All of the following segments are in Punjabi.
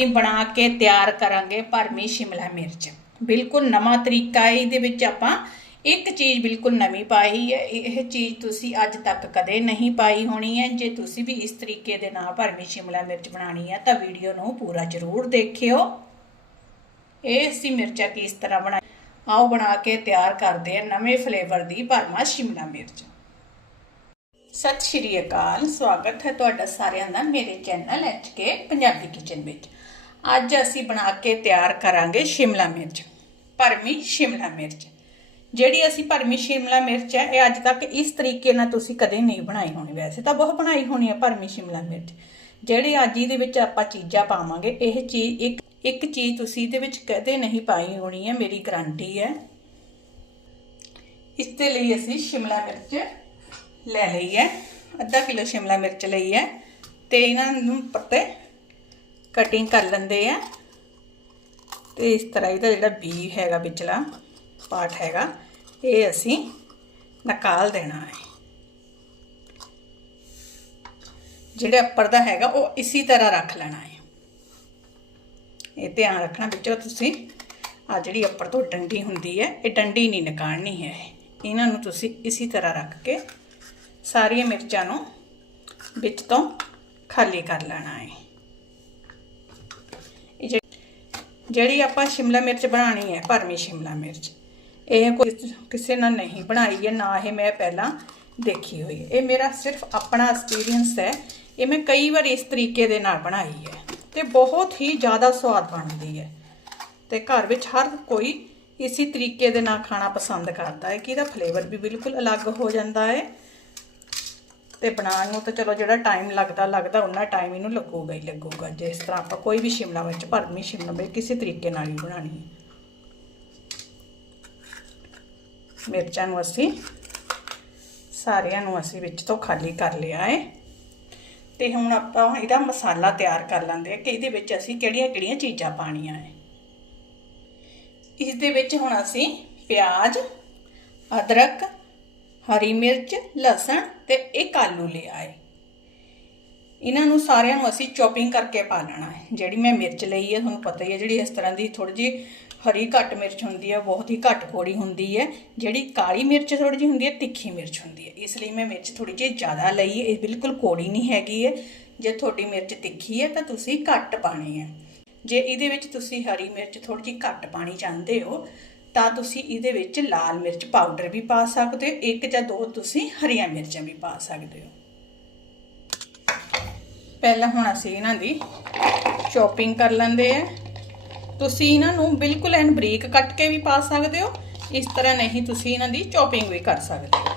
ਅਸੀਂ ਬਣਾ ਕੇ ਤਿਆਰ ਕਰਾਂਗੇ ਭਰਮੀ ਸ਼ਿਮਲਾ ਮਿਰਚ। ਬਿਲਕੁਲ ਨਵਾਂ ਤਰੀਕਾ ਹੈ, ਇਹਦੇ ਵਿੱਚ ਆਪਾਂ ਇੱਕ ਚੀਜ਼ ਬਿਲਕੁਲ ਨਵੀਂ ਪਾਈ ਹੈ। ਇਹ ਚੀਜ਼ ਤੁਸੀਂ ਅੱਜ ਤੱਕ ਕਦੇ ਨਹੀਂ ਪਾਈ ਹੋਣੀ ਹੈ। ਜੇ ਤੁਸੀਂ ਵੀ ਇਸ ਤਰੀਕੇ ਦੇ ਨਾਲ ਭਰਮੀ ਸ਼ਿਮਲਾ ਮਿਰਚ ਬਣਾਣੀ ਹੈ, ਤਾਂ ਵੀਡੀਓ ਨੂੰ ਪੂਰਾ ਜ਼ਰੂਰ ਦੇਖਿਓ। ਇਹ ਅਸੀਂ ਮਿਰਚਾਂ ਕਿਸ ਤਰ੍ਹਾਂ ਬਣਾ ਆਓ ਬਣਾ ਕੇ ਤਿਆਰ ਕਰਦੇ ਹਾਂ ਨਵੇਂ ਫਲੇਵਰ ਦੀ ਭਰਮਾ ਸ਼ਿਮਲਾ ਮਿਰਚ। ਸਤਿ ਸ਼੍ਰੀ ਅਕਾਲ, ਸਵਾਗਤ ਹੈ ਤੁਹਾਡਾ ਸਾਰਿਆਂ ਦਾ ਮੇਰੇ ਚੈਨਲ ਕੇ ਪੰਜਾਬੀ ਕਿਚਨ ਵਿੱਚ। ਅੱਜ ਅਸੀਂ ਬਣਾ ਕੇ ਤਿਆਰ ਕਰਾਂਗੇ ਸ਼ਿਮਲਾ ਮਿਰਚ, ਭਰਮੀ ਸ਼ਿਮਲਾ ਮਿਰਚ। ਜਿਹੜੀ ਅਸੀਂ ਭਰਮੀ ਸ਼ਿਮਲਾ ਮਿਰਚ ਹੈ, ਇਹ ਅੱਜ ਤੱਕ ਇਸ ਤਰੀਕੇ ਨਾਲ ਤੁਸੀਂ ਕਦੇ ਨਹੀਂ ਬਣਾਈ ਹੋਣੀ। ਵੈਸੇ ਤਾਂ ਬਹੁਤ ਬਣਾਈ ਹੋਣੀ ਹੈ ਭਰਮੀ ਸ਼ਿਮਲਾ ਮਿਰਚ। ਜਿਹੜੀ ਅੱਜ ਇਹਦੇ ਵਿੱਚ ਆਪਾਂ ਚੀਜ਼ਾਂ ਪਾਵਾਂਗੇ, ਇਹ ਚੀਜ਼ ਇੱਕ ਇੱਕ ਚੀਜ਼ ਤੁਸੀਂ ਇਹਦੇ ਵਿੱਚ ਕਦੇ ਨਹੀਂ ਪਾਈ ਹੋਣੀ ਹੈ, ਮੇਰੀ ਗਰੰਟੀ ਹੈ। ਇਸ ਦੇ ਲਈ ਅਸੀਂ ਸ਼ਿਮਲਾ ਮਿਰਚ ਲੈ ਲਈ ਹੈ, ਅੱਧਾ ਕਿਲੋ ਸ਼ਿਮਲਾ ਮਿਰਚ ਲਈ ਹੈ, ਤੇ ਇਹਨਾਂ ਨੂੰ ਪੱਤੇ ਕਟਿੰਗ ਕਰ ਲੈਂਦੇ ਆ। ਤੇ ਇਸ ਤਰ੍ਹਾਂ ਇਹਦਾ ਜਿਹੜਾ ਬੀ ਹੈਗਾ, ਵਿਚਲਾ ਪਾਰਟ ਹੈਗਾ, ਇਹ ਅਸੀਂ ਨਿਕਾਲ ਦੇਣਾ ਹੈ। ਜਿਹੜਾ ਉੱਪਰ ਦਾ ਹੈਗਾ, ਉਹ ਇਸੇ ਤਰ੍ਹਾਂ ਰੱਖ ਲੈਣਾ ਹੈ। ਇਹ ਧਿਆਨ ਰੱਖਣਾ ਵਿੱਚੋਂ ਤੁਸੀਂ ਆ ਜਿਹੜੀ ਉੱਪਰ ਤੋਂ ਡੰਡੀ ਹੁੰਦੀ ਹੈ, ਇਹ ਡੰਡੀ ਨਹੀਂ ਨਿਕਾਲਣੀ ਹੈ। ਇਹਨਾਂ ਨੂੰ ਤੁਸੀਂ ਇਸੇ ਤਰ੍ਹਾਂ ਰੱਖ ਕੇ ਸਾਰੀਆਂ ਮਿਰਚਾਂ ਨੂੰ ਵਿੱਚ ਤੋਂ ਖਾਲੀ ਕਰ ਲੈਣਾ ਹੈ ਇਹ ਜਿਹੜੀ ਆਪਾਂ ਸ਼ਿਮਲਾ ਮਿਰਚ ਬਣਾਣੀ ਹੈ, ਭਰਮੀ ਸ਼ਿਮਲਾ ਮਿਰਚ। ਇਹ ਕੋਈ ਕਿਸੇ ਨਾਲ ਨਹੀਂ ਬਣਾਈ ਹੈ, ਨਾ ਇਹ ਮੈਂ ਪਹਿਲਾਂ ਦੇਖੀ ਹੋਈ ਹੈ। ਇਹ ਮੇਰਾ ਸਿਰਫ ਆਪਣਾ ਐਕਸਪੀਰੀਅੰਸ ਹੈ। ਇਹ ਮੈਂ ਕਈ ਵਾਰ ਇਸ ਤਰੀਕੇ ਦੇ ਨਾਲ ਬਣਾਈ ਹੈ ਤੇ ਬਹੁਤ ਹੀ ਜ਼ਿਆਦਾ ਸਵਾਦ ਬਣਦੀ ਹੈ। ਤੇ ਘਰ ਵਿੱਚ ਹਰ ਕੋਈ ਇਸੇ ਤਰੀਕੇ ਦੇ ਨਾਲ ਖਾਣਾ ਪਸੰਦ ਕਰਦਾ ਹੈ ਕਿ ਇਹਦਾ ਫਲੇਵਰ ਵੀ ਬਿਲਕੁਲ ਅਲੱਗ ਹੋ ਜਾਂਦਾ ਹੈ। ਤੇ ਬਣਾਉਣ ਨੂੰ ਤਾਂ ਚਲੋ ਜਿਹੜਾ ਟਾਈਮ ਲੱਗਦਾ ਲੱਗਦਾ ਉਹਨਾਂ ਟਾਈਮ ਇਹਨੂੰ ਲੱਗੂਗਾ ਹੀ ਲੱਗੂਗਾ। ਇਸ ਤਰ੍ਹਾਂ ਆਪਾਂ ਕੋਈ ਵੀ ਸ਼ਿਮਲਾ ਮਿਰਚ, ਭਰਮੀ ਸ਼ਿਮਲਾ ਮਿਰਚ ਕਿਸੇ ਤਰੀਕੇ ਨਾਲ ਹੀ ਬਣਾਣੀ ਹੈ। ਮਿਰਚਾਂ ਨੂੰ ਅਸੀਂ ਸਾਰਿਆਂ ਨੂੰ ਅਸੀਂ ਵਿੱਚ ਤੋਂ ਖਾਲੀ ਕਰ ਲਿਆ ਹੈ। ਤੇ ਹੁਣ ਆਪਾਂ ਇਹਦਾ ਮਸਾਲਾ ਤਿਆਰ ਕਰ ਲੈਂਦੇ ਆ ਕਿ ਇਹਦੇ ਵਿੱਚ ਅਸੀਂ ਕਿਹੜੀਆਂ-ਕਿਹੜੀਆਂ ਚੀਜ਼ਾਂ ਪਾਣੀਆਂ ਹੈ। ਇਸ ਦੇ ਵਿੱਚ ਹੁਣ ਅਸੀਂ ਪਿਆਜ਼, ਅਦਰਕ ਹਰੀ ਮਿਰਚ, ਲਸਣ ਤੇ ਇੱਕ ਆਲੂ ਲਿਆ ਹੈ ਇਹਨਾਂ ਨੂੰ ਸਾਰਿਆਂ ਨੂੰ ਅਸੀਂ ਚੌਪਿੰਗ ਕਰਕੇ ਪਾ ਲੈਣਾ ਹੈ। ਜਿਹੜੀ ਮੈਂ ਮਿਰਚ ਲਈ ਹੈ, ਤੁਹਾਨੂੰ ਪਤਾ ਹੀ ਹੈ, ਜਿਹੜੀ ਇਸ ਤਰ੍ਹਾਂ ਦੀ ਥੋੜੀ ਜਿਹੀ ਹਰੀ ਘੱਟ ਮਿਰਚ ਹੁੰਦੀ ਹੈ, ਬਹੁਤ ਹੀ ਘੱਟ ਕੋੜੀ ਹੁੰਦੀ ਹੈ। ਜਿਹੜੀ ਕਾਲੀ ਮਿਰਚ ਥੋੜੀ ਜਿਹੀ ਹੁੰਦੀ ਹੈ, ਤਿੱਖੀ ਮਿਰਚ ਹੁੰਦੀ ਹੈ। ਇਸ ਲਈ ਮੈਂ ਮਿਰਚ ਥੋੜੀ ਜਿਹੀ ਜ਼ਿਆਦਾ ਲਈ ਹੈ। ਇਹ ਬਿਲਕੁਲ ਕੋੜੀ ਨਹੀਂ ਹੈਗੀ ਹੈ। ਜੇ ਤੁਹਾਡੀ ਮਿਰਚ ਤਿੱਖੀ ਹੈ, ਤਾਂ ਤੁਸੀਂ ਘੱਟ ਪਾਣੀ ਹੈ। ਜੇ ਇਹਦੇ ਵਿੱਚ ਤੁਸੀਂ ਹਰੀ ਮਿਰਚ ਥੋੜੀ ਜਿਹੀ ਘੱਟ ਪਾਣੀ ਚਾਹੁੰਦੇ ਹੋ ਤਾਂ ਤੁਸੀਂ ਇਹਦੇ ਵਿੱਚ ਲਾਲ ਮਿਰਚ ਪਾਊਡਰ ਵੀ ਪਾ ਸਕਦੇ ਹੋ, ਇੱਕ ਜਾਂ ਦੋ ਤੁਸੀਂ ਹਰੀਆਂ ਮਿਰਚਾਂ ਵੀ ਪਾ ਸਕਦੇ ਹੋ। ਪਹਿਲਾਂ ਹੁਣ ਅਸੀਂ ਇਹਨਾਂ ਦੀ ਚੌਪਿੰਗ ਕਰ ਲੈਂਦੇ ਆ ਤੁਸੀਂ ਇਹਨਾਂ ਨੂੰ ਬਿਲਕੁਲ ਐਨ ਬਰੀਕ ਕੱਟ ਕੇ ਵੀ ਪਾ ਸਕਦੇ ਹੋ, ਇਸ ਤਰ੍ਹਾਂ ਨਹੀਂ ਤੁਸੀਂ ਇਹਨਾਂ ਦੀ ਚੌਪਿੰਗ ਵੀ ਕਰ ਸਕਦੇ ਹੋ।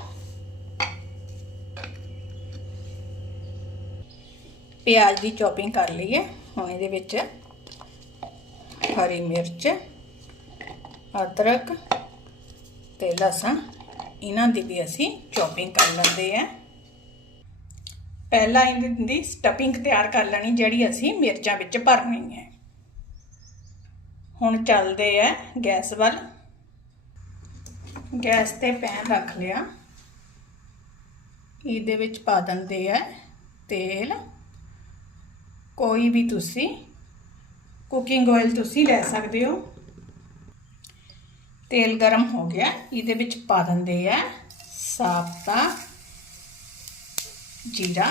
ਪਿਆਜ਼ ਦੀ ਚੌਪਿੰਗ ਕਰ ਲਈ ਹੈ ਹੁਣ ਇਹਦੇ ਵਿੱਚ ਹਰੀ ਮਿਰਚ ਅਦਰਕ ਤੇ ਲਸਣ, ਇਹਨਾਂ ਦੀ ਵੀ ਅਸੀਂ ਚੌਪਿੰਗ ਕਰ ਲੈਂਦੇ ਆ ਪਹਿਲਾਂ ਇਹਨਾਂ ਦੀ ਸਟਫਿੰਗ ਤਿਆਰ ਕਰ ਲੈਣੀ, ਜਿਹੜੀ ਅਸੀਂ ਮਿਰਚਾਂ ਵਿੱਚ ਭਰਨੀ ਹੈ। ਹੁਣ ਚੱਲਦੇ ਆ ਗੈਸ ਵੱਲ। ਗੈਸ ਤੇ ਪੈਨ ਰੱਖ ਲਿਆ। ਇਹਦੇ ਵਿੱਚ ਪਾ ਦਿੰਦੇ ਆ ਤੇਲ। ਕੋਈ ਵੀ ਤੁਸੀਂ ਕੁਕਿੰਗ ਆਇਲ ਤੁਸੀਂ ਲੈ ਸਕਦੇ ਹੋ। ਤੇਲ ਗਰਮ ਹੋ ਗਿਆ। ਇਹਦੇ ਵਿੱਚ ਪਾ ਦਿੰਦੇ ਆ ਸਾਬਤਾ, ਜੀਰਾ।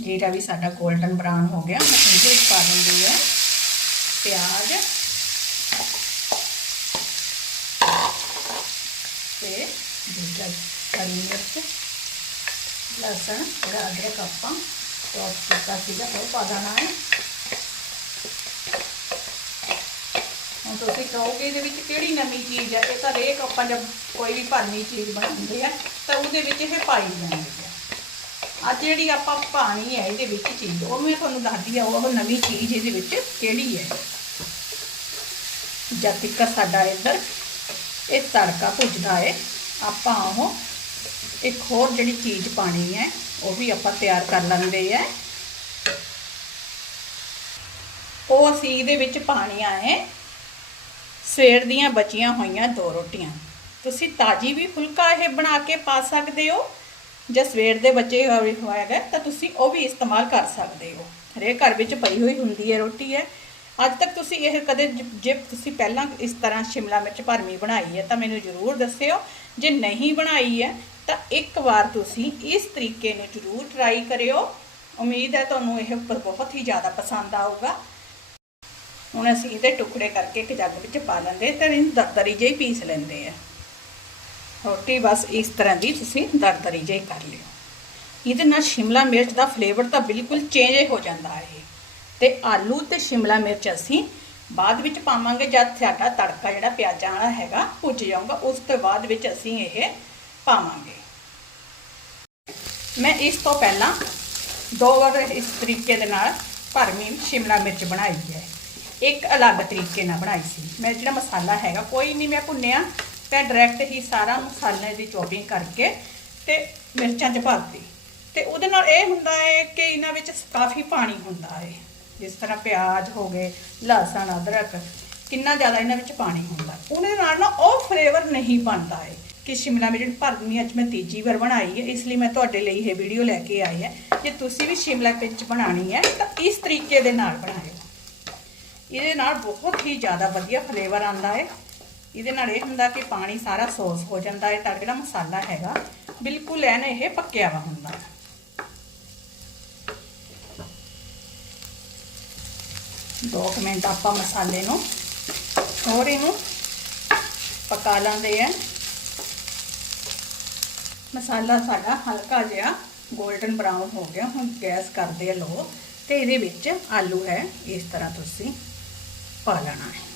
ਜੀਰਾ ਵੀ ਸਾਡਾ 골ਡਨ ਬ੍ਰਾਊਨ ਹੋ ਗਿਆ। ਮੈਂ ਇਹਦੇ ਵਿੱਚ ਪਾ ਦਿੰਦੇ ਹੈ ਪਿਆਜ਼ ਤੇ ਦੂਜਾ ਹਰੀ ਮਿਰਚ, ਲਸਣ ਥੋੜਾ ਅਦਰਕ ਆਪਾਂ ਚੌਪ ਕੀਤਾ ਸੀਗਾ ਉਹ ਪਾ ਦੇਣਾ ਹੈ। ਹੁਣ ਤੁਸੀਂ ਕਹੋਗੇ ਇਹਦੇ ਵਿੱਚ ਕਿਹੜੀ ਨਵੀਂ ਚੀਜ਼ ਹੈ ਇਹ ਤਾਂ ਰੇਕ ਆਪਾਂ ਜਦ ਕੋਈ ਵੀ ਭਰਮੀ ਚੀਜ਼ ਬਣਾਉਂਦੇ ਆ, ਤਾਂ ਉਹਦੇ ਵਿੱਚ ਇਹ ਪਾਈ ਜਾਂਦੀ ਹੈ ਅੱਜ ਜਿਹੜੀ ਆਪਾਂ ਪਾਣੀ ਹੈ ਇਹਦੇ ਵਿੱਚ ਚੀਜ਼, ਉਹ ਮੈਂ ਤੁਹਾਨੂੰ ਦੱਸਦੀ ਆ, ਉਹ ਨਵੀਂ ਚੀਜ਼ ਇਹਦੇ ਵਿੱਚ ਕਿਹੜੀ ਹੈ ਜਦ ਤੱਕ ਸਾਡਾ ਇੱਧਰ ਇਹ ਤੜਕਾ ਭੁੱਜਦਾ ਹੈ ਆਪਾਂ ਉਹ ਇੱਕ ਹੋਰ ਜਿਹੜੀ ਚੀਜ਼ ਪਾਣੀ ਹੈ ਉਹ ਵੀ ਆਪਾਂ ਤਿਆਰ ਕਰ ਲੈਂਦੇ ਆ। ਉਹ ਅਸੀਂ ਇਹਦੇ ਵਿੱਚ ਪਾਣੀਆਂ ਹੈ ਸਵੇਰ ਦੀਆਂ ਬਚੀਆਂ ਹੋਈਆਂ ਦੋ ਰੋਟੀਆਂ। ਤੁਸੀਂ ਤਾਜੀ ਵੀ ਫੁਲਕਾ ਇਹ ਬਣਾ ਕੇ ਪਾ ਸਕਦੇ ਹੋ। ਜੇ ਸਵੇਰ ਦੇ ਬਚੇ ਹੋਏ ਹੋਇਆ ਹੈ ਤਾਂ ਤੁਸੀਂ ਉਹ ਵੀ ਇਸਤੇਮਾਲ ਕਰ ਸਕਦੇ ਹੋ। ਹਰੇਕ ਘਰ ਵਿੱਚ ਪਈ ਹੋਈ ਹੁੰਦੀ ਹੈ ਰੋਟੀ ਹੈ। ਅੱਜ ਤੱਕ ਤੁਸੀਂ ਇਹ ਕਦੇ ਜੇ ਤੁਸੀਂ ਪਹਿਲਾਂ ਇਸ ਤਰ੍ਹਾਂ ਸ਼ਿਮਲਾ ਮਿਰਚ ਭਰਮੀ ਬਣਾਈ ਹੈ, ਤਾਂ ਮੈਨੂੰ ਜ਼ਰੂਰ ਦੱਸਿਓ। ਜੇ ਨਹੀਂ ਬਣਾਈ ਹੈ ਤਾਂ ਇੱਕ ਵਾਰ ਤੁਸੀਂ ਇਸ ਤਰੀਕੇ ਨੂੰ ਜ਼ਰੂਰ ਟਰਾਈ ਕਰਿਓ। ਉਮੀਦ ਹੈ ਤੁਹਾਨੂੰ ਇਹ ਉੱਪਰ ਬਹੁਤ ਹੀ ਜ਼ਿਆਦਾ ਪਸੰਦ ਆਊਗਾ। ਹੁਣ ਅਸੀਂ ਇਹਦੇ ਟੁਕੜੇ ਕਰਕੇ ਇੱਕ ਜੱਗ ਵਿੱਚ ਪਾ ਲੈਂਦੇ ਤੇ ਇਹਨੂੰ ਦਰਦਰੀ ਜਿਹੀ ਪੀਸ ਲੈਂਦੇ ਆ ਰੋਟੀ ਬਸ ਇਸ ਤਰ੍ਹਾਂ ਦੀ ਤੁਸੀਂ ਦਰਦਰੀ ਜਿਹੀ ਕਰ ਲਿਓ। ਇਹਦੇ ਨਾਲ ਸ਼ਿਮਲਾ ਮਿਰਚ ਦਾ ਫਲੇਵਰ ਤਾਂ ਬਿਲਕੁਲ ਚੇਂਜ ਹੋ ਜਾਂਦਾ ਹੈ ਤੇ ਆਲੂ ਤੇ ਸ਼ਿਮਲਾ ਮਿਰਚ ਅਸੀਂ ਬਾਅਦ ਵਿੱਚ ਪਾਵਾਂਗੇ ਜਦ ਸਾਡਾ ਤੜਕਾ ਜਿਹੜਾ ਪਿਆਜ਼ਾਂ ਵਾਲਾ ਹੈਗਾ, ਭੁੱਜ ਜਾਊਗਾ, ਉਸ ਤੋਂ ਬਾਅਦ ਵਿੱਚ ਅਸੀਂ ਇਹ ਪਾਵਾਂਗੇ। ਮੈਂ ਇਸ ਤੋਂ ਪਹਿਲਾਂ ਦੋ ਵਾਰ ਇਸ ਤਰੀਕੇ ਦੇ ਨਾਲ ਭਰਮੀ ਸ਼ਿਮਲਾ ਮਿਰਚ ਬਣਾਈ ਹੈ। ਇੱਕ ਅਲੱਗ ਤਰੀਕੇ ਨਾਲ ਬਣਾਈ ਸੀ। ਮੈਂ ਜਿਹੜਾ ਮਸਾਲਾ ਹੈਗਾ, ਕੋਈ ਨਹੀਂ ਮੈਂ ਭੁੰਨਿਆ ਤੇ ਡਾਇਰੈਕਟ ਹੀ ਸਾਰਾ ਮਸਾਲੇ ਦੀ ਚੋਪਿੰਗ ਕਰਕੇ ਤੇ ਮਿਰਚਾਂ 'ਚ ਭਰਤੀ। ਤੇ ਉਹਦੇ ਨਾਲ ਇਹ ਹੁੰਦਾ ਹੈ ਕਿ ਇਹਨਾਂ ਵਿੱਚ ਕਾਫੀ ਪਾਣੀ ਹੁੰਦਾ ਹੈ। ਜਿਸ ਤਰ੍ਹਾਂ ਪਿਆਜ਼ ਹੋ ਗਏ, ਲਸਣ, ਅਦਰਕ, ਕਿੰਨਾ ਜ਼ਿਆਦਾ ਇਹਨਾਂ ਵਿੱਚ ਪਾਣੀ ਹੁੰਦਾ। ਉਹਦੇ ਨਾਲ ਨਾ ਉਹ ਫਲੇਵਰ ਨਹੀਂ ਬਣਦਾ ਹੈ। ਕਿ ਸ਼ਿਮਲਾ ਮਿਰਚ ਭਰਨੀ ਅੱਜ ਮੈਂ ਤੀਜੀ ਵਾਰ ਬਣਾਈ ਹੈ, ਇਸ ਲਈ ਮੈਂ ਤੁਹਾਡੇ ਲਈ ਇਹ ਵੀਡੀਓ ਲੈ ਕੇ ਆਈ ਹੈ। ਜੇ ਤੁਸੀਂ ਵੀ ਸ਼ਿਮਲਾ ਮਿਰਚ ਬਣਾਣੀ ਹੈ, ਤਾਂ ਇਸ ਤਰੀਕੇ ਦੇ ਨਾਲ ਬਣਾਇਓ। ਇਹਦੇ ਨਾਲ ਬਹੁਤ ਹੀ ਜ਼ਿਆਦਾ ਵਧੀਆ ਫਲੇਵਰ ਆਉਂਦਾ ਹੈ। ਇਹਦੇ ਨਾਲ ਇਹ ਹੁੰਦਾ ਕਿ ਪਾਣੀ ਸਾਰਾ ਸੋਸ ਹੋ ਜਾਂਦਾ ਹੈ ਤਾਂ ਜਿਹੜਾ ਮਸਾਲਾ ਹੈਗਾ, ਬਿਲਕੁਲ ਐਨ ਇਹ ਪੱਕਿਆ ਵਾ ਹੁੰਦਾ। ਹੈ ਦੋ ਕੁ ਮਿੰਟ ਆਪਾਂ ਮਸਾਲੇ ਨੂੰ, ਹੋਰ ਇਹਨੂੰ ਪਕਾ ਲਾਂਦੇ ਆ ਮਸਾਲਾ ਸਾਡਾ ਹਲਕਾ ਜਿਹਾ 골ਡਨ ਬਰਾਊਨ ਹੋ ਗਿਆ। ਹੁਣ ਗੈਸ ਕਰਦੇ ਆ ਲੋ ਤੇ ਇਹਦੇ ਵਿੱਚ ਆਲੂ ਹੈ। ਇਸ ਤਰ੍ਹਾਂ ਤੁਸੀਂ ਪਾ ਲੈਣਾ ਹੈ।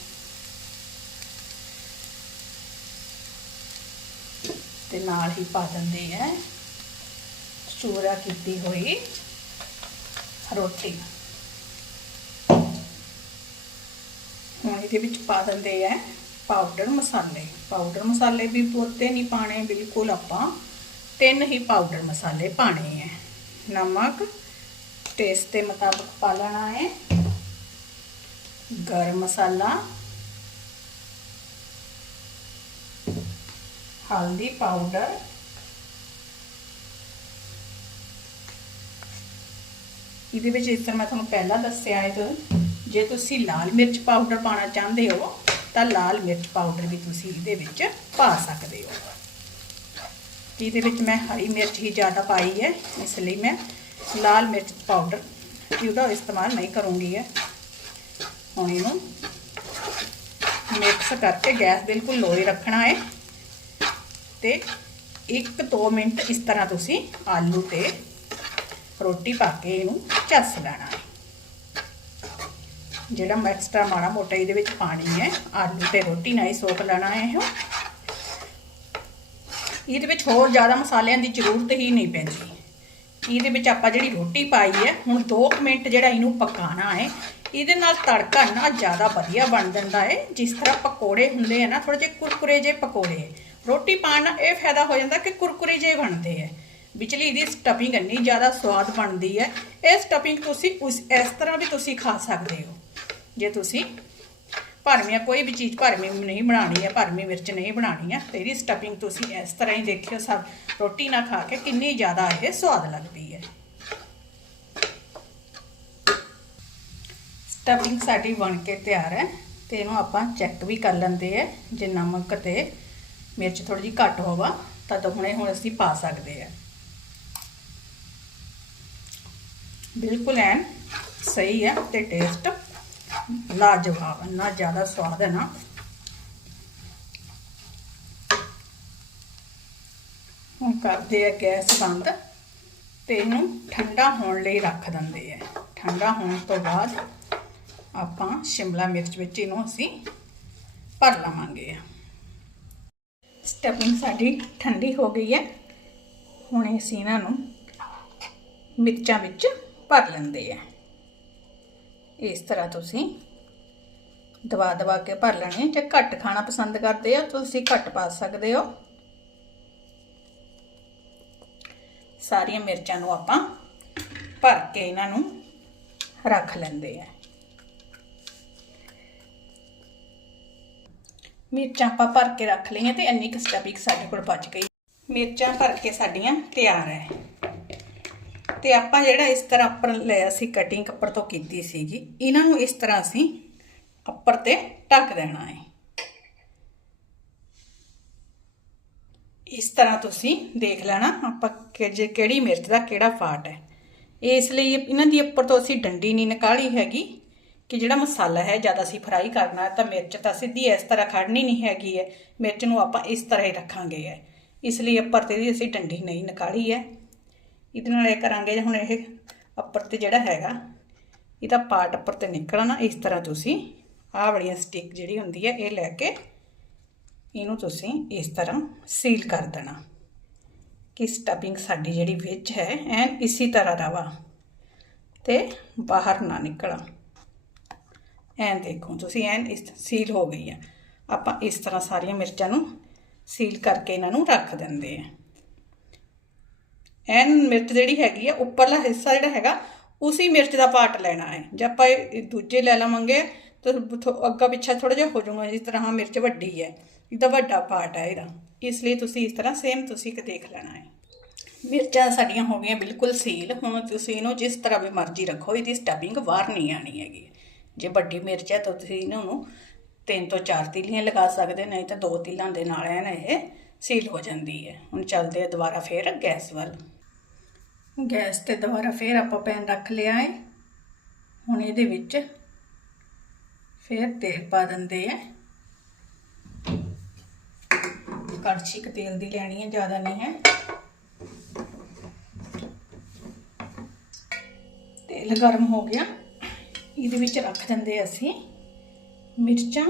ਤੇ ਨਾਲ ਹੀ ਪਾ ਦਿੰਦੇ ਆ ਚੂਰਾ ਕੀਤੀ ਹੋਈ ਰੋਟੀ। ਹੁਣ ਇਹਦੇ ਵਿੱਚ ਪਾ ਦਿੰਦੇ ਆ ਪਾਊਡਰ ਮਸਾਲੇ। ਪਾਊਡਰ ਮਸਾਲੇ ਵੀ ਬਹੁਤੇ ਨਹੀਂ ਪਾਣੇ ਬਿਲਕੁਲ ਆਪਾਂ ਤਿੰਨ ਹੀ ਪਾਊਡਰ ਮਸਾਲੇ ਪਾਣੇ ਹੈ ਨਮਕ ਟੇਸਟ ਦੇ ਮੁਤਾਬਕ ਪਾ ਲੈਣਾ ਹੈ ਗਰਮ ਮਸਾਲਾ, ਹਲਦੀ ਪਾਊਡਰ ਇਹਦੇ ਵਿੱਚ ਇਸ ਤਰ੍ਹਾਂ ਮੈਂ ਤੁਹਾਨੂੰ ਪਹਿਲਾਂ ਦੱਸਿਆ ਹੈ ਜੋ ਜੇ ਤੁਸੀਂ ਲਾਲ ਮਿਰਚ ਪਾਊਡਰ ਪਾਣਾ ਚਾਹੁੰਦੇ ਹੋ, ਤਾਂ ਲਾਲ ਮਿਰਚ ਪਾਊਡਰ ਵੀ ਤੁਸੀਂ ਇਹਦੇ ਵਿੱਚ ਪਾ ਸਕਦੇ ਹੋ। ਇਹਦੇ ਵਿੱਚ ਮੈਂ ਹਰੀ ਮਿਰਚ ਹੀ ਜ਼ਿਆਦਾ ਪਾਈ ਹੈ, ਇਸ ਲਈ ਮੈਂ ਲਾਲ ਮਿਰਚ ਪਾਊਡਰ ਇਹਦਾ ਇਸਤੇਮਾਲ ਨਹੀਂ ਕਰੂੰਗੀ ਹੈ। ਹੁਣ ਇਹਨੂੰ ਮਿਕਸ ਕਰਕੇ ਗੈਸ ਬਿਲਕੁਲ ਲੋ ਹੀ ਰੱਖਣਾ ਹੈ ਤੇ 1-2 ਮਿੰਟ ਇਸ ਤਰ੍ਹਾਂ ਤੁਸੀਂ ਆਲੂ ਤੇ ਰੋਟੀ ਪਾ ਕੇ ਇਹਨੂੰ ਚੱਸ ਲੈਣਾ ਹੈ। ਜਿਹੜਾ ਐਕਸਟਰਾ ਮਾੜਾ ਮੋਟਾ ਇਹਦੇ ਵਿੱਚ ਪਾਣੀ ਹੈ, ਆਲੂ ਤੇ ਰੋਟੀ ਨਾਲ ਹੀ ਸੋਕ ਲੈਣਾ ਹੈ ਇਹ। ਇਹਦੇ ਵਿੱਚ ਹੋਰ ਜ਼ਿਆਦਾ ਮਸਾਲਿਆਂ ਦੀ ਜ਼ਰੂਰਤ ਹੀ ਨਹੀਂ ਪੈਂਦੀ। ਇਹਦੇ ਵਿੱਚ ਆਪਾਂ ਜਿਹੜੀ ਰੋਟੀ ਪਾਈ ਹੈ, ਹੁਣ 2 ਮਿੰਟ ਜਿਹੜਾ ਇਹਨੂੰ ਪਕਾਣਾ ਹੈ, ਇਹਦੇ ਨਾਲ ਤੜਕਾ ਨਾ ਜ਼ਿਆਦਾ ਵਧੀਆ ਬਣ ਜਾਂਦਾ ਹੈ, ਜਿਸ ਤਰ੍ਹਾਂ ਪਕੌੜੇ ਹੁੰਦੇ ਆ ਨਾ ਥੋੜੇ ਜਿਹੇ ਕੁਰਕੁਰੇ ਜਿਹੇ ਪਕੌੜੇ। ਰੋਟੀ ਪਾਣ ਨਾਲ ਇਹ ਫਾਇਦਾ ਹੋ ਜਾਂਦਾ ਕਿ ਕੁਰਕੁਰੇ ਜਿਹੇ ਬਣਦੇ ਹੈ ਵਿਚਲੀ ਇਹਦੀ ਸਟਫਿੰਗ ਇੰਨੀ ਜ਼ਿਆਦਾ ਸਵਾਦ ਬਣਦੀ ਹੈ, ਇਹ ਸਟਫਿੰਗ ਤੁਸੀਂ ਉਸ, ਇਸ ਤਰ੍ਹਾਂ ਵੀ ਤੁਸੀਂ ਖਾ ਸਕਦੇ ਹੋ। ਜੇ ਤੁਸੀਂ ਭਰਮੀਆਂ ਕੋਈ ਵੀ ਚੀਜ਼ ਭਰਮੀ ਨਹੀਂ ਬਣਾਣੀ ਹੈ ਭਰਮੀ ਮਿਰਚ ਨਹੀਂ ਬਣਾਣੀ ਹੈ, ਤੇ ਇਹਦੀ ਸਟਫਿੰਗ ਤੁਸੀਂ ਇਸ ਤਰ੍ਹਾਂ ਹੀ ਦੇਖਿਓ ਸਭ, ਰੋਟੀ ਨਾਲ ਖਾ ਕੇ ਕਿੰਨੀ ਜ਼ਿਆਦਾ ਇਹ ਸਵਾਦ ਲੱਗਦੀ ਹੈ। ਸਟਫਿੰਗ ਸਾਡੀ ਬਣ ਕੇ ਤਿਆਰ ਹੈ, ਤੇ ਇਹਨੂੰ ਆਪਾਂ ਚੈੱਕ ਵੀ ਕਰ ਲੈਂਦੇ ਆ ਜੇ ਨਮਕ ਤੇ ਮਿਰਚ ਥੋੜੀ ਜਿਹੀ ਘੱਟ ਹੋਵਾ, ਤਾਂ ਹੁਣੇ ਹੁਣ ਅਸੀਂ ਪਾ ਸਕਦੇ ਆ ਬਿਲਕੁਲ ਐਨ ਸਹੀ ਹੈ ਤੇ ਟੇਸਟ ਲਾਜਵਾਬ ਨਾ ਜ਼ਿਆਦਾ ਸਵਾਦ ਹੈ ਨਾ। ਹੁਣ ਕਰਦੇ ਆ ਗੈਸ ਬੰਦ, ਤੇ ਇਹਨੂੰ ਠੰਡਾ ਹੋਣ ਲਈ ਰੱਖ ਦਿੰਦੇ ਆ। ਠੰਡਾ ਹੋਣ ਤੋਂ ਬਾਅਦ ਆਪਾਂ ਸ਼ਿਮਲਾ ਮਿਰਚ ਵਿੱਚ ਇਹਨੂੰ ਅਸੀਂ ਭਰ ਲਵਾਂਗੇ ਸਟਫਿੰਗ ਸਾਡੀ ਠੰਡੀ ਹੋ ਗਈ ਹੈ। ਹੁਣ ਅਸੀਂ ਇਹਨਾਂ ਨੂੰ ਮਿਰਚਾਂ ਵਿੱਚ ਭਰ ਲੈਂਦੇ ਆ। ਇਸ ਤਰ੍ਹਾਂ ਤੁਸੀਂ ਦਵਾ ਦਵਾ ਕੇ ਭਰ ਲੈਣੇ ਜੇ ਘੱਟ ਖਾਣਾ ਪਸੰਦ ਕਰਦੇ ਆ, ਤੁਸੀਂ ਘੱਟ ਪਾ ਸਕਦੇ ਹੋ। ਸਾਰੀਆਂ ਮਿਰਚਾਂ ਨੂੰ ਆਪਾਂ ਭਰ ਕੇ ਇਹਨਾਂ ਨੂੰ ਰੱਖ ਲੈਂਦੇ ਆ। ਮਿਰਚਾਂ ਆਪਾਂ ਭਰ ਕੇ ਰੱਖ ਲਈਆਂ ਤੇ ਇੰਨੀ ਕੁ ਸਟਫਿੰਗ ਸਾਡੇ ਕੋਲ ਬਚ ਗਈ। ਮਿਰਚਾਂ ਭਰ ਕੇ ਸਾਡੀਆਂ ਤਿਆਰ ਹੈ। ਤੇ ਆਪਾਂ ਜਿਹੜਾ ਇਸ ਤਰ੍ਹਾਂ ਅੱਪਰ ਲਿਆ ਸੀ ਕਟਿੰਗ ਕੱਪੜ ਤੋਂ ਕੀਤੀ ਸੀਗੀ, ਇਹਨਾਂ ਨੂੰ ਇਸ ਤਰ੍ਹਾਂ ਅਸੀਂ ਉੱਪਰ ਤੇ ਢੱਕ ਦੇਣਾ ਹੈ। ਇਸ ਤਰ੍ਹਾਂ ਤੁਸੀਂ ਦੇਖ ਲੈਣਾ ਆਪਾਂ ਕਿ ਜੇ ਕਿਹੜੀ ਮਿਰਚ ਦਾ ਕਿਹੜਾ ਫਾਟ ਹੈ। ਇਸ ਲਈ ਇਹਨਾਂ ਦੀ ਉੱਪਰ ਤੋਂ ਅਸੀਂ ਡੰਡੀ ਨਹੀਂ ਨਿਕਾਲੀ ਹੈਗੀ, ਕਿ ਜਿਹੜਾ ਮਸਾਲਾ ਹੈ ਜਦ ਅਸੀਂ ਫਰਾਈ ਕਰਨਾ ਤਾਂ ਮਿਰਚ ਤਾਂ ਸਿੱਧੀ ਇਸ ਤਰ੍ਹਾਂ ਖੜਨੀ ਨਹੀਂ ਹੈਗੀ ਹੈ, ਮਿਰਚ ਨੂੰ ਆਪਾਂ ਇਸ ਤਰ੍ਹਾਂ ਹੀ ਰੱਖਾਂਗੇ ਹੈ। ਇਸ ਲਈ ਉੱਪਰ ਤੇ ਦੀ ਅਸੀਂ ਡੰਡੀ ਨਹੀਂ ਨਿਕਾਲੀ ਹੈ। ਇਹਦੇ ਨਾਲ ਇਹ ਕਰਾਂਗੇ ਹੁਣ ਇਹ ਉੱਪਰ ਤੇ ਜਿਹੜਾ ਹੈਗਾ, ਇਹਦਾ ਪਾਰਟ ਉੱਪਰ ਤੇ ਨਿਕਲਣਾ ਇਸ ਤਰ੍ਹਾਂ ਤੁਸੀਂ ਆਹ ਵਾਲੀਆਂ ਸਟਿਕ ਜਿਹੜੀ ਹੁੰਦੀ ਹੈ, ਇਹ ਲੈ ਕੇ ਇਹਨੂੰ ਤੁਸੀਂ ਇਸ ਤਰ੍ਹਾਂ ਸੀਲ ਕਰ ਦੇਣਾ ਕਿ ਸਟਫਿੰਗ ਸਾਡੀ ਜਿਹੜੀ ਵਿੱਚ ਹੈ, ਐਨ ਇਸੇ ਤਰ੍ਹਾਂ ਰਵਾ ਤੇ ਬਾਹਰ ਨਾ ਨਿਕਲਾਂ। ਐਨ ਦੇਖੋ, ਤੁਸੀਂ ਐਨ ਇਸ ਸੀਲ ਹੋ ਗਈ ਆ। ਆਪਾਂ ਇਸ ਤਰ੍ਹਾਂ ਸਾਰੀਆਂ ਮਿਰਚਾਂ ਨੂੰ ਸੀਲ ਕਰਕੇ ਇਹਨਾਂ ਨੂੰ ਰੱਖ ਦਿੰਦੇ ਆ। ਐਨ ਮਿਰਚ ਜਿਹੜੀ ਹੈਗੀ ਆ, ਉੱਪਰਲਾ ਹਿੱਸਾ ਜਿਹੜਾ ਹੈਗਾ, ਉਸੇ ਮਿਰਚ ਦਾ ਪਾਰਟ ਲੈਣਾ ਹੈ। ਜੇ ਆਪਾਂ ਇਹ ਦੂਜੇ ਲੈ ਲਵਾਂਗੇ, ਤਾਂ ਥੋ- ਅੱਗਾ ਪਿੱਛਾ ਥੋੜਾ ਜਿਹਾ ਹੋ ਜਾਊਗਾ ਇਸ ਤਰ੍ਹਾਂ ਆਹ ਮਿਰਚ ਵੱਡੀ ਹੈ। ਇਹਦਾ ਵੱਡਾ ਪਾਰਟ ਹੈ ਇਹਦਾ। ਇਸ ਲਈ ਤੁਸੀਂ ਇਸ ਤਰ੍ਹਾਂ ਸੇਮ ਤੁਸੀਂ ਕਿ ਦੇਖ ਲੈਣਾ ਹੈ। ਮਿਰਚਾਂ ਸਾਡੀਆਂ ਹੋ ਗਈਆਂ ਬਿਲਕੁਲ ਸੀਲ ਹੁਣ ਤੁਸੀਂ ਇਹਨੂੰ ਜਿਸ ਤਰ੍ਹਾਂ ਵੀ ਮਰਜ਼ੀ ਰੱਖੋ, ਇਹਦੀ ਸਟੱਬਿੰਗ ਬਾਹਰ ਨਹੀਂ ਆਣੀ ਹੈਗੀ। ਜੇ ਵੱਡੀ ਮਿਰਚ ਹੈ, ਤਾਂ ਤੁਸੀਂ ਇਹਨਾਂ ਨੂੰ ਤਿੰਨ ਤੋਂ ਚਾਰ ਤੀਲੀਆਂ ਲਗਾ ਸਕਦੇ ਨਹੀਂ ਤਾਂ ਦੋ ਤੀਲਾਂ ਦੇ ਨਾਲ ਐਨ ਇਹ ਸੀਲ ਹੋ ਜਾਂਦੀ ਹੈ। ਹੁਣ ਚੱਲਦੇ ਆ ਦੁਬਾਰਾ ਫੇਰ ਗੈਸ ਵੱਲ। ਗੈਸ ਤੇ ਦੁਬਾਰਾ ਫੇਰ ਆਪਾਂ ਪੈਨ ਰੱਖ ਲਿਆ ਹੈ ਹੁਣ ਇਹਦੇ ਵਿੱਚ ਫੇਰ ਤੇਲ ਪਾ ਦਿੰਦੇ ਆ। ਕੜਛੀ ਕ ਤੇਲ ਦੀ ਲੈਣੀ ਹੈ ਜ਼ਿਆਦਾ ਨਹੀਂ ਹੈ। ਤੇਲ ਗਰਮ ਹੋ ਗਿਆ। ਇਹਦੇ ਵਿੱਚ ਰੱਖ ਦਿੰਦੇ ਅਸੀਂ ਮਿਰਚਾਂ।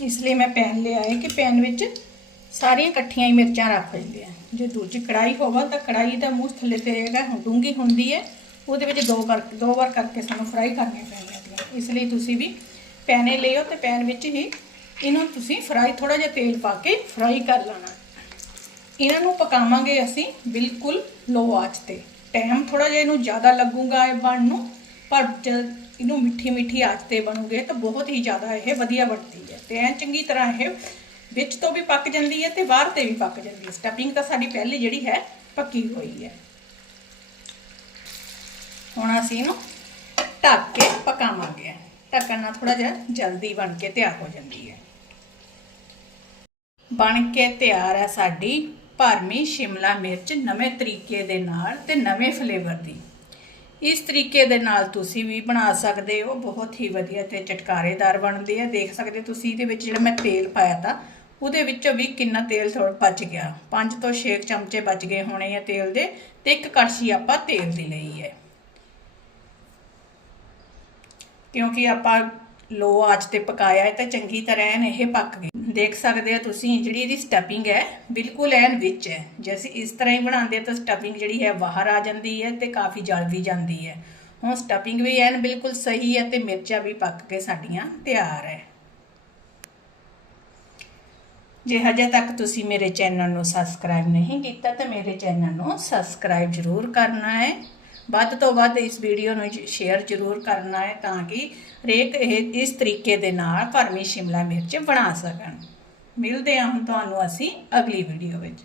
ਇਸ ਲਈ ਮੈਂ ਪੈਨ ਲਿਆ ਹੈ ਕਿ ਪੈਨ ਵਿੱਚ ਸਾਰੀਆਂ ਇਕੱਠੀਆਂ ਹੀ ਮਿਰਚਾਂ ਰੱਖ ਲੈਂਦੇ ਆ ਜੇ ਦੂਜੀ ਕੜਾਈ ਹੋਵੇ ਤਾਂ ਕੜਾਈ ਦਾ ਮੂੰਹ ਥੱਲੇ ਤੇ ਹੈਗਾ ਡੂੰਗੀ ਹੁੰਦੀ ਹੈ, ਉਹਦੇ ਵਿੱਚ ਦੋ ਕਰ ਦੋ ਵਾਰ ਕਰਕੇ ਸਾਨੂੰ ਫਰਾਈ ਕਰਨੀਆਂ ਪੈਂਦੀਆਂ ਇਸ ਲਈ ਤੁਸੀਂ ਵੀ ਪੈਨੇ ਲਿਓ ਤੇ ਪੈਨ ਵਿੱਚ ਹੀ ਇਹਨੂੰ ਤੁਸੀਂ ਫਰਾਈ ਥੋੜਾ ਜਿਹਾ ਤੇਲ ਪਾ ਕੇ ਫਰਾਈ ਕਰ ਲੈਣਾ। ਇਹਨਾਂ ਨੂੰ ਪਕਾਵਾਂਗੇ ਅਸੀਂ ਬਿਲਕੁਲ ਲੋ ਆਂਚ ਤੇ। ਟਾਈਮ ਥੋੜਾ ਜਿਹਾ ਇਹਨੂੰ ਜ਼ਿਆਦਾ ਲੱਗੂਗਾ ਇਹ ਬਣ ਨੂੰ, ਪਰ ਜਦ ਇਹਨੂੰ ਮਿੱਠੀ ਮਿੱਠੀ ਆਂਚ ਤੇ ਬਣੂਗੇ ਤਾਂ ਬਹੁਤ ਹੀ ਜ਼ਿਆਦਾ ਇਹ ਵਧੀਆ ਬਣਦੀ ਹੈ। ਤੇ ਐਨ ਚੰਗੀ ਤਰ੍ਹਾਂ ਇਹ ਵਿੱਚ ਤੋਂ ਵੀ ਪੱਕ ਜਾਂਦੀ ਹੈ ਤੇ ਬਾਹਰ ਤੇ ਵੀ ਪੱਕ ਜਾਂਦੀ ਹੈ। ਸਟਫਿੰਗ ਤਾਂ ਸਾਡੀ ਪਹਿਲੀ ਜਿਹੜੀ ਹੈ, ਪੱਕੀ ਹੋਈ ਹੈ। ਹੁਣ ਅਸੀਂ ਇਹਨੂੰ ਢੱਕ ਕੇ ਪਕਾਵਾਂਗੇ। ਢੱਕਣ ਨਾਲ ਥੋੜਾ ਜਿਹਾ ਜਲਦੀ ਬਣ ਕੇ ਤਿਆਰ ਹੋ ਜਾਂਦੀ ਹੈ। ਬਣ ਕੇ ਤਿਆਰ ਹੈ ਸਾਡੀ ਭਰਮੀ ਸ਼ਿਮਲਾ ਮਿਰਚ ਨਵੇਂ ਤਰੀਕੇ ਦੇ ਨਾਲ ਤੇ ਨਵੇਂ ਫਲੇਵਰ ਦੀ। ਇਸ ਤਰੀਕੇ ਦੇ ਨਾਲ ਤੁਸੀਂ ਵੀ ਬਣਾ ਸਕਦੇ ਹੋ, ਬਹੁਤ ਹੀ ਵਧੀਆ ਤੇ ਚਟਕਾਰੇਦਾਰ ਬਣਦੀ ਹੈ ਦੇਖ ਸਕਦੇ ਤੁਸੀਂ ਇਹਦੇ ਵਿੱਚ ਜਿਹੜਾ ਮੈਂ ਤੇਲ ਪਾਇਆ ਤਾਂ, ਉਹਦੇ ਵਿੱਚੋਂ ਵੀ ਕਿੰਨਾ ਤੇਲ ਥੋੜਾ ਬਚ ਗਿਆ। 5 ਤੋਂ 6 ਚਮਚੇ ਬਚ ਗਏ ਹੋਣੇ ਆ ਤੇਲ ਦੇ ਤੇ ਇੱਕ ਕੜਛੀ ਆਪਾਂ ਤੇਲ ਦੀ ਲਈ ਹੈ। ਕਿਉਂਕਿ ਆਪਾਂ ਲੋ ਆਚ ਤੇ ਪਕਾਇਆ ਹੈ ਤਾਂ ਚੰਗੀ ਤਰ੍ਹਾਂ ਐਨ ਇਹ ਪੱਕ ਗਈ ਦੇਖ ਸਕਦੇ ਆ ਤੁਸੀਂ, ਜਿਹੜੀ ਇਹਦੀ ਸਟਫਿੰਗ ਹੈ, ਬਿਲਕੁਲ ਐਨ ਵਿੱਚ ਹੈ। ਜੇ ਅਸੀਂ ਇਸ ਤਰ੍ਹਾਂ ਹੀ ਬਣਾਉਂਦੇ ਹਾਂ ਤਾਂ ਸਟਫਿੰਗ ਜਿਹੜੀ ਹੈ ਬਾਹਰ ਆ ਜਾਂਦੀ ਹੈ ਤੇ ਕਾਫੀ ਜਲ ਵੀ ਜਾਂਦੀ ਹੈ। ਹੁਣ ਸਟਫਿੰਗ ਵੀ ਐਨ ਬਿਲਕੁਲ ਸਹੀ ਹੈ ਤੇ ਮਿਰਚਾਂ ਵੀ ਪੱਕ ਕੇ ਸਾਡੀਆਂ ਤਿਆਰ ਹੈ। ਜੇ ਹਜੇ ਤੱਕ ਤੁਸੀਂ ਮੇਰੇ ਚੈਨਲ ਨੂੰ ਸਬਸਕ੍ਰਾਈਬ ਨਹੀਂ ਕੀਤਾ ਤਾਂ ਮੇਰੇ ਚੈਨਲ ਨੂੰ ਸਬਸਕ੍ਰਾਈਬ ਜ਼ਰੂਰ ਕਰਨਾ ਹੈ। ਵੱਧ ਤੋਂ ਵੱਧ ਇਸ ਵੀਡੀਓ ਨੂੰ ਸ਼ੇਅਰ ਜ਼ਰੂਰ ਕਰਨਾ ਹੈ ਤਾਂ ਕਿ ਹਰੇਕ ਇਹ ਇਸ ਤਰੀਕੇ ਦੇ ਨਾਲ ਭਰਮੀ ਸ਼ਿਮਲਾ ਮਿਰਚ ਬਣਾ ਸਕਣ। ਮਿਲਦੇ ਹਾਂ ਹੁਣ ਤੁਹਾਨੂੰ ਅਸੀਂ ਅਗਲੀ ਵੀਡੀਓ ਵਿੱਚ।